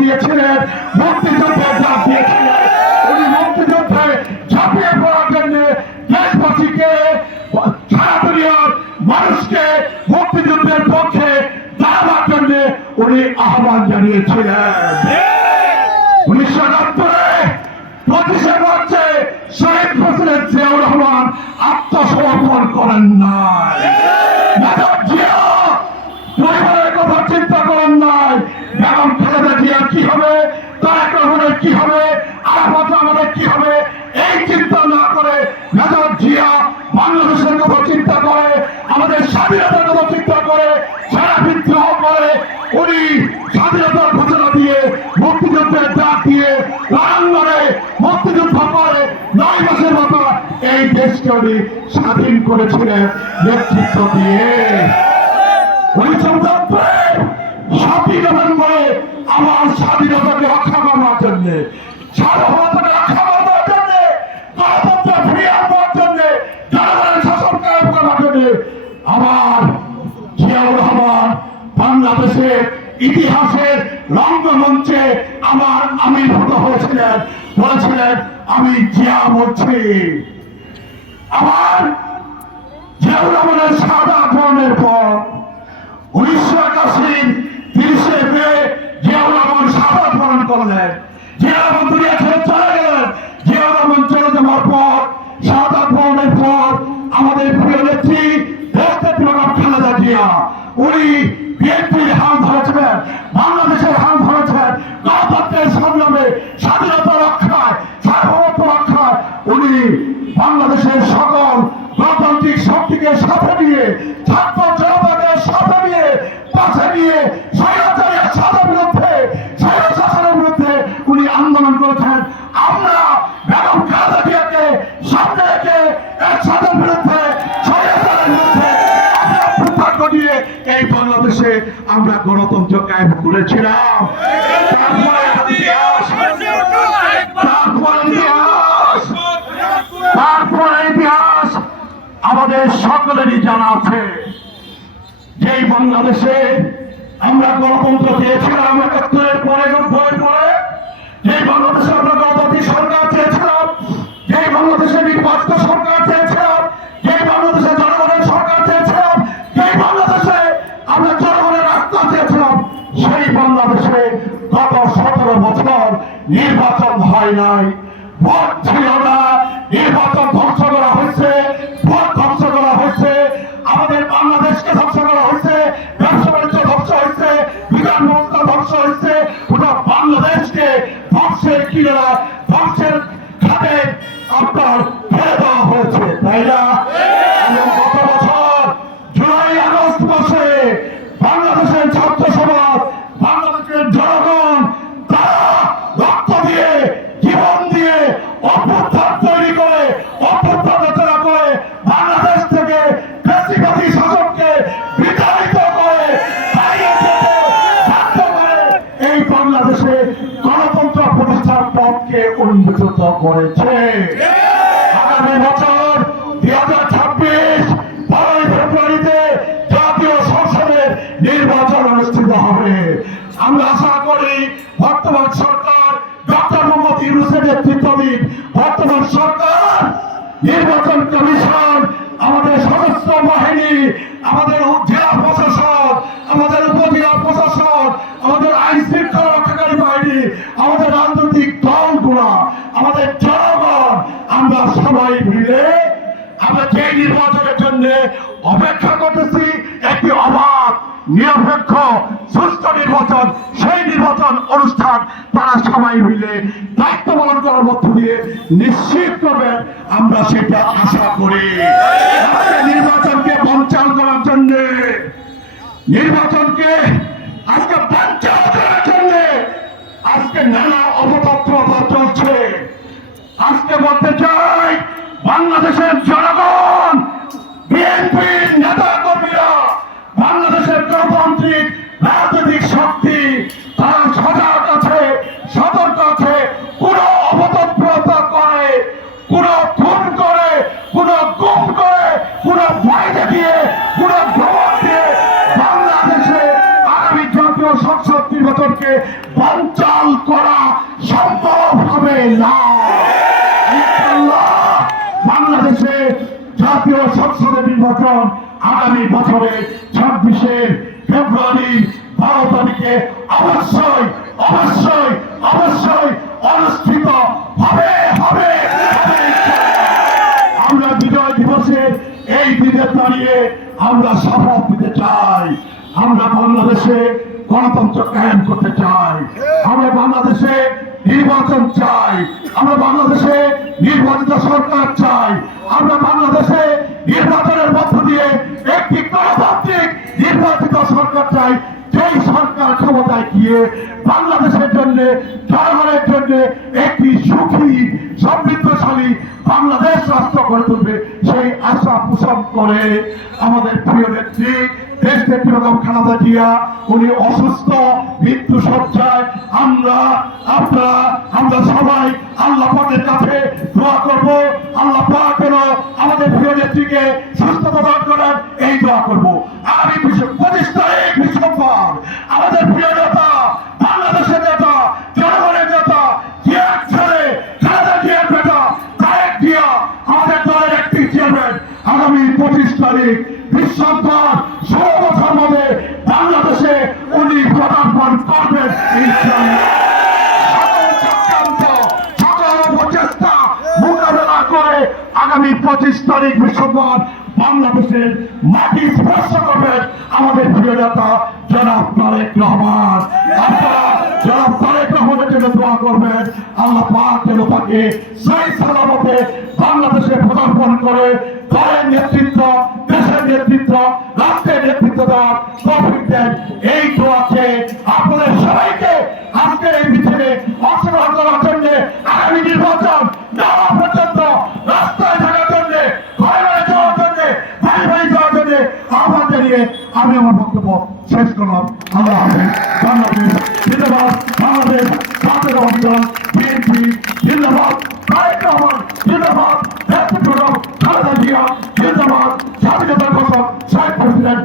দিয়েছিলেন, মুক্তিযুদ্ধের ডাক দিয়েছিলেন। উনি মুক্তিযুদ্ধে ঝাঁপিয়ে পড়ার জন্য দেশবাসীকে, সারা দুনিয়ার মানুষকে মুক্তিযুদ্ধের পক্ষে দাঁড়াবার জন্য উনি আহ্বান জানিয়েছিলেন। 1970-এ 25শে মার্চে শহীদ প্রেসিডেন্ট জিয়াউর রহমান আত্মসমর্পণ করেন নাই। মেজর জিয়া পরিবারের কথা চিন্তা করেন নাই। বেগম খালেদা জিয়া কি হবে, তারেক রহমানের কি হবে, আরাফাত রহমানের কি হবে, এই চিন্তা না করে মেজর জিয়া বাংলাদেশের কথা চিন্তা করে, আমাদের স্বাধীনতার কথা চিন্তা করে, সারা বিদ্রোহ করে উনি স্বাধীনতার ঘোষণা দিয়ে, মুক্তিযুদ্ধের ডাক দিয়ে, রণাঙ্গনে মুক্তিযুদ্ধ করে 9 মাসের মতো এই দেশকে উনি স্বাধীন করেছিলেন নেতৃত্ব দিয়ে। 7ই নভেম্বরে আমার স্বাধীনতাকে রক্ষা করবার জন্য, সার্বভৌমত্বকে রক্ষা করবার জন্য, গণতন্ত্র ফিরিয়ে আনবার জন্য, জনগণের শাসন কায়েম করবার জন্য আমার জিয়াউর রহমান বাংলাদেশের ইতিহাসের রঙ্গমঞ্চে আমার আবির্ভূত হয়েছিলেন, বলেছিলেন আমি জিয়া বলছি। আমার জিয়াউর রহমানের শাহাদাত বরণের পর 1981 30শে মে জিয়াউর রহমান শাহাদাত বরণ করলেন। জিয়াউর রহমান দুনিয়া ছেড়ে চলে গেলেন। জিয়াউর রহমান চলে যাওয়ার পর, শাহাদাত বরণের পর আমাদের প্রিয় নেত্রী দেশনেত্রী বেগম খালেদা জিয়া উনি বিএনপির হাল ধরেছিলেন, বাংলাদেশের হাল ধরেছেন। গণতন্ত্রের সংগ্রামে, স্বাধীনতা রক্ষায়, সার্বভৌমত্ব রক্ষায় উনি বাংলাদেশের সকল গণতান্ত্রিক শক্তিকে সাথে নিয়ে, ছাত্র জনতাকে সাথে নিয়ে, পাশে নিয়ে স্বৈরাচারের সাথে বিরুদ্ধে, স্বৈর শাসনের বিরুদ্ধে উনি আন্দোলন করেছেন। আমরা বেগম খালেদা জিয়াকে সামনে রেখে এরশাদের বিরুদ্ধে, স্বৈরাচারের বিরুদ্ধে আমরা প্রতিজ্ঞা নিয়ে এই বাংলাদেশে আমরা গণতন্ত্র কায়েম করেছিলাম। তারপরে ইতিহাস আমাদের সকলেরই জানা আছে। যেই বাংলাদেশে আমরা গণতন্ত্র চেয়েছিলাম 71-এর পরে, 90-এর পরে, যেই বাংলাদেশে আমরা গণতান্ত্রিক সরকার চেয়েছিলাম, যেই বাংলাদেশে নির্বাচিত সরকার চেয়েছিলাম, যেই বাংলাদেশে জনগণের সরকার চেয়েছিলাম, যেই বাংলাদেশে আমরা জনগণের রাস্তা চেয়েছিলাম, সেই বাংলাদেশে গত 17 বছর নির্বাচন হয় নাই, ভোট ছিল না, নির্বাচন ধ্বংস করা হয়েছে, ভোট ধ্বংস করা হয়েছে, আমাদের বাংলাদেশকে ধ্বংস করা হয়েছে, ব্যবসা বাণিজ্য ধ্বংস হয়েছে, বিধান ব্যবস্থা ধ্বংস হয়েছে, ওটা বাংলাদেশকে ধ্বংসের কিনারা, ধ্বংসের খাতে আপনার ফেলে দেওয়া হয়েছে, তাই না? গত বছর জুলাই আগস্ট মাসে বাংলাদেশের ছাত্র সমাজ, বাংলাদেশের জনগণ তারা রক্ত দিয়ে, জীবন দিয়ে, অভ্যুত্থান তৈরি করে, অভ্যুত্থান রচনা করে বাংলাদেশ থেকে ফ্যাসিবাদী শাসককে বিতাড়িত করে, বাইরে থেকে বাধ্য করে এই বাংলাদেশে গণতন্ত্র প্রতিষ্ঠার পথকে উন্মোচিত করেছে। আগামী বছর 2026 12 ফেব্রুয়ারিতে জাতীয় সংসদের নির্বাচন অনুষ্ঠিত হবে। আমরা আশা করি বর্তমান সরকার, ডক্টর মোহাম্মদ ইউনূসের নেতৃত্বাধীন বর্তমান সরকার, নির্বাচন কমিশন, আমাদের সশস্ত্র বাহিনী, আমাদের জেলা প্রশাসন, আমাদের উপজেলা প্রশাসন, আমাদের আইন শৃঙ্খলা রক্ষাকারী বাহিনী, আমাদের রাজনৈতিক দলগুলো, আমাদের জনগণ, আমরা সবাই মিলে আমরা যে নির্বাচনের জন্য অপেক্ষা করতেছি, একটি অবাধ, নিরপেক্ষ, সুষ্ঠু নির্বাচন, সেই নির্বাচন অনুষ্ঠান তারা সবাই মিলে দায়িত্ব পালন করার মধ্য দিয়ে নিশ্চিত করবেন, আমরা সেটা আশা করি। নির্বাচনকে বঞ্চনা করার জন্য, নির্বাচনকে আজকে বঞ্চনা করার জন্য আজকে নানা অপতৎপরতা চলছে। আজকে বলতে চাই, বাংলাদেশের জনগণ, বিএনপির নেতা কর্মীরা, বাংলাদেশের গণতান্ত্রিক রাজনৈতিক শক্তি তারা সজাগ আছে, সতর্ক আছে। কোন অপতৎপরতা করে, কোন খুন করে, কোন গুম করে, কোন ভয় দেখিয়ে, কোন ভ্রমণ দিয়ে বাংলাদেশে আগামী জাতীয় সংসদ নির্বাচনকে বানচাল করা সম্ভব হবে না। ইনশাআল্লাহ বাংলাদেশে জাতীয় সংসদের নির্বাচন আগামী বছরে 26শে ফেব্রুয়ারি 12 তারিখে অবশ্যই অবশ্যই অবশ্যই অনুষ্ঠিত হবে হবে হবে। আমরা বিজয় দিবসে এই দিনে দাঁড়িয়ে আমরা শপথ নিতে চাই। আমরা বাংলাদেশে গণতন্ত্র কায়েম করতে চাই। আমরা বাংলাদেশে নির্বাচন চাই। আমরা বাংলাদেশে নির্বাচিত সরকার চাই। আমরা বাংলাদেশে নির্বাচনের মধ্য দিয়ে একটি গণতান্ত্রিক নির্বাচিত সরকার চাই, যেই সরকার ক্ষমতায় গিয়ে বাংলাদেশের জন্য, জনগণের জন্য একটি সুখী সমৃদ্ধশালী বাংলাদেশ রাষ্ট্র গড়ে তুলবে, সেই আশা পোষণ করে আমাদের প্রিয় নেত্রী দেশ নেত্রী বেগম খালেদা জিয়া, উনি অসুস্থ, মৃত্যু সজ্জায়। আমরা সবাই আল্লাহ পাকের কাছে দোয়া করব, আল্লাহ পাক যেন আমাদের প্রিয় নেত্রীকে সুস্থতা দান করেন, এই দোয়া করব। আগামী 25 তারিখ ডিসেম্বর আমাদের প্রিয় নেতা, বাংলাদেশের নেতা, জনগণের নেতা, জিয়ার ছেলে, খালেদা জিয়ার বেটা তারেক জিয়া, আমাদের দলের একটি চেয়ারম্যান, আগামী 25 তারিখ ডিসেম্বর 16 বছর মধ্যে বাংলাদেশে উনি পদার্পণ করবেন ইনশাআল্লাহ। সকল চক্রান্ত, সকল প্রচেষ্টা মোকাবেলা করে আগামী 25 তারিখ ডিসেম্বর বাংলাদেশের মাটি স্পর্শ করবেন আমাদের প্রিয় নেতা জনাব তারেক রহমান। আপনারা জনাব তারেক রহমানের জন্য দোয়া করবেন, আল্লাহ পাক যেন তাকে সহি সালামতে বাংলাদেশে পদার্পণ করে দলের নেতৃত্ব, দেশের নেতৃত্ব, রাষ্ট্রের নেতৃত্ব দেওয়ার তৌফিক দেন। এই দোয়াকে আপনাদের সবাইকে আজকের এই মিছিলে অংশগ্রহণ করার জন্য, আগামী নির্বাচন দেওয়া পর্যন্ত রাস্তায় থাকার জন্য, ঘরে ঘরে যাওয়ার জন্য, বাড়ি বাড়ি যাওয়ার জন্য আহ্বান জানিয়ে আমি আমার বক্তব্য শেষ করলাম। আল্লাহ হাফেজ। বাংলাদেশ জিন্দাবাদ, বাংলাদেশ জাতীয় অঞ্চল বিএনপি জিন্দাবাদ, তারেক রহমান জিন্দাবাদ, খালেদা জিয়া জিন্দাবাদ, স্বাধীনতার ঘোষক শহীদ প্রেসিডেন্ট